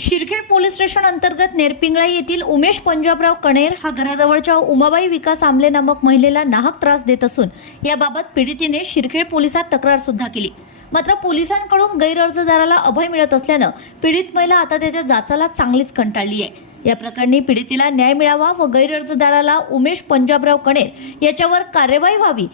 शिरखेड police station अंतर्गत नेरपिंगळा येथील उमेश पंजाबराव कणेर हा घराजवळच्या उमाबाई विकास आमले नामक महिलेला नाहक त्रास देत असून याबाबत पीडितीने शिरखेड पोलिसात तक्रार सुद्धा केली. मात्र पोलिसांकडून गैरअर्जदाराला अभय मिळत असल्यानं पीडित महिला आता त्याच्या जाचाला चांगलीच कंटाळली आहे. या प्रकरणी पीडितीला न्याय मिळावा व गैरअर्जदाराला उमेश पंजाबराव कणेर याच्यावर कार्यवाही व्हावी.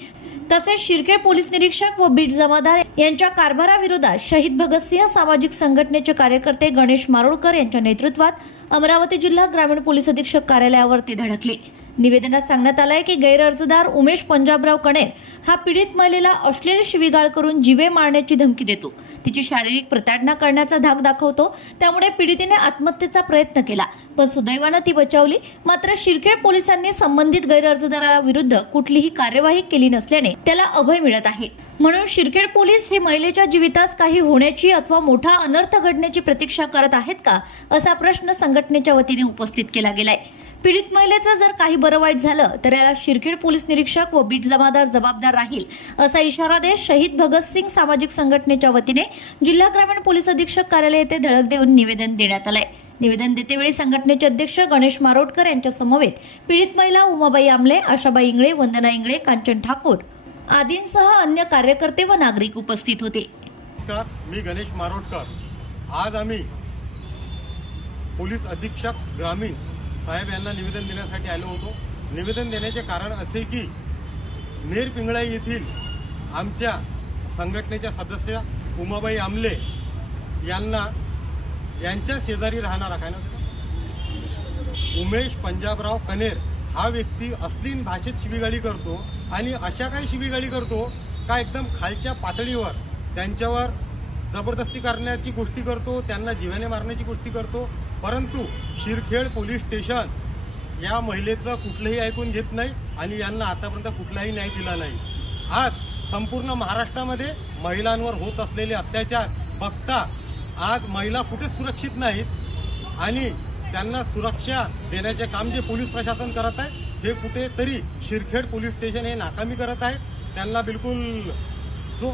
तसेच शिरखेड पोलीस निरीक्षक व बीट जमादार यांच्या कारभाराविरोधात शहीद भगतसिंह सामाजिक संघटनेचे कार्यकर्ते गणेश मारोळकर यांच्या नेतृत्वात अमरावती जिल्हा ग्रामीण पोलीस अधीक्षक कार्यालयावर ते धडकले. निवेदनात सांगण्यात आलंय की गैरअर्जदार उमेश पंजाबराव कणेर हा पीडित महिलेला अश्लील शिवीगाळ करून जीवे मारण्याची धमकी देतो. तिची शारीरिक प्रताडणा करण्याचा धाक दाखवतो. त्यामुळे पीडितीने आत्महत्येचा प्रयत्न केला पण सुदैवानं ती बचावली. मात्र शिरखेड पोलिसांनी संबंधित गैरअर्जदाराविरुद्ध कुठलीही कार्यवाही केली नसल्याने त्याला अभय मिळत आहे. म्हणून शिरखेड पोलीस हे महिलेच्या जीवितास काही होण्याची अथवा मोठा अनर्थ घडण्याची प्रतीक्षा करत आहेत का असा प्रश्न संघटनेच्या वतीने उपस्थित केला गेलाय. पीडित महिलेचं जर काही बरं वाईट झालं तर याला शिरखेड पोलीस निरीक्षक व बीट जमादार जबाबदार राहील असा इशारा देत शहीद भगतसिंग सामाजिक संघटनेच्या वतीने जिल्हा ग्रामीण पोलीस अधीक्षक कार्यालय येथे धडक देऊन निवेदन देण्यात आलंय. निवेदन देतेवेळी संघटनेचे अध्यक्ष गणेश मारोटकर यांच्या समवेत पीडित महिला उमाबाई आमले आशाबाई इंगळे वंदना इंगळे कांचन ठाकूर आदींसह अन्य कार्यकर्ते व नागरिक उपस्थित होते. नमस्कार मी गणेश मारोटकर आज आम्ही पोलीस अधीक्षक ग्रामीण साहेब यांना निवेदन देण्यासाठी आलो होतो. निवेदन देण्याचे कारण असे की नेर पिंगळाई येथील आमच्या संघटनेच्या सदस्य उमाबाई आमले यांना यांच्या शेजारी राहणारा काय ना उमेश पंजाबराव कनेर हा व्यक्ती अस्लीन भाषेत शिवीगाळी करतो आणि अशा काही शिवीगाळी करतो का एकदम खालच्या पातळीवर त्यांच्यावर जबरदस्ती करण्याची गोष्टी करतो त्यांना जीवाने मारण्याची गोष्टी करतो परंतु शिरखेड पोलीस स्टेशन या महिलेचं कुठलंही ऐकून घेत नाही आणि यांना आतापर्यंत कुठलाही न्याय दिला नाही. आज संपूर्ण महाराष्ट्रामध्ये महिलांवर होत असलेले अत्याचार बघता आज महिला कुठेच सुरक्षित नाहीत आणि त्यांना सुरक्षा देण्याचे काम जे पोलीस प्रशासन करत आहे हे कुठेतरी शिरखेड पोलीस स्टेशन हे नाकामी करत आहे. त्यांना बिलकुल जो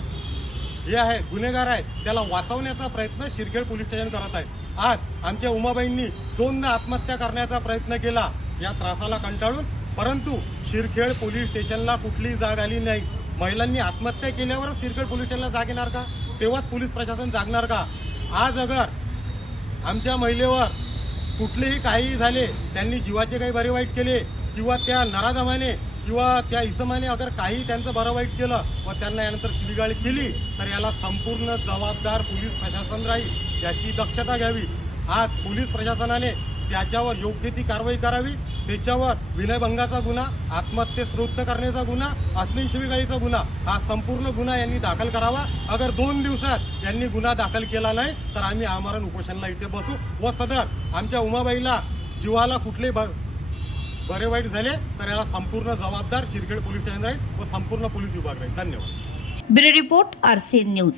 हे आहे गुन्हेगार आहे त्याला वाचवण्याचा प्रयत्न शिरखेड पोलीस स्टेशन करत आहे. आज आमच्या उमाबाईंनी दोनदा आत्महत्या करण्याचा प्रयत्न केला. या त्रासाला कंटाळून परंतु शिरखेड पोलीस स्टेशनला कुठलीही जाग आली नाही. महिलांनी आत्महत्या केल्यावरच शिरखेड पोलीस स्टेशनला जाग येणार का? तेव्हाच पोलीस प्रशासन जागणार का? आज अगर आमच्या महिलेवर कुठलेही काही झाले त्यांनी जीवाचे काही बरे वाईट केले किंवा त्या नराधमाने किंवा त्या इसमाने अगर काही त्यांचं बरं वाईट केलं व त्यांना यानंतर शिवीगाळी केली तर याला संपूर्ण जबाबदार पोलीस प्रशासन राहील याची दक्षता घ्यावी. आज पोलीस प्रशासनाने त्याच्यावर योग्य ती कारवाई करावी. त्याच्यावर विनयभंगाचा गुन्हा आत्महत्येस प्रवृत्त करण्याचा गुन्हा अश्लील शिवीगाळीचा गुन्हा हा संपूर्ण गुन्हा यांनी दाखल करावा. अगर दोन दिवसात यांनी गुन्हा दाखल केला नाही तर आम्ही आमरण उपोषणला इथे बसू. व सदर आमच्या उमाबाईला जीवाला कुठले बरे वाईट झाले तर याला संपूर्ण जबाबदार शिरखेड पोलीस स्टेशन राहील व संपूर्ण पोलीस विभाग राहील. धन्यवाद. Bureau report RCN news.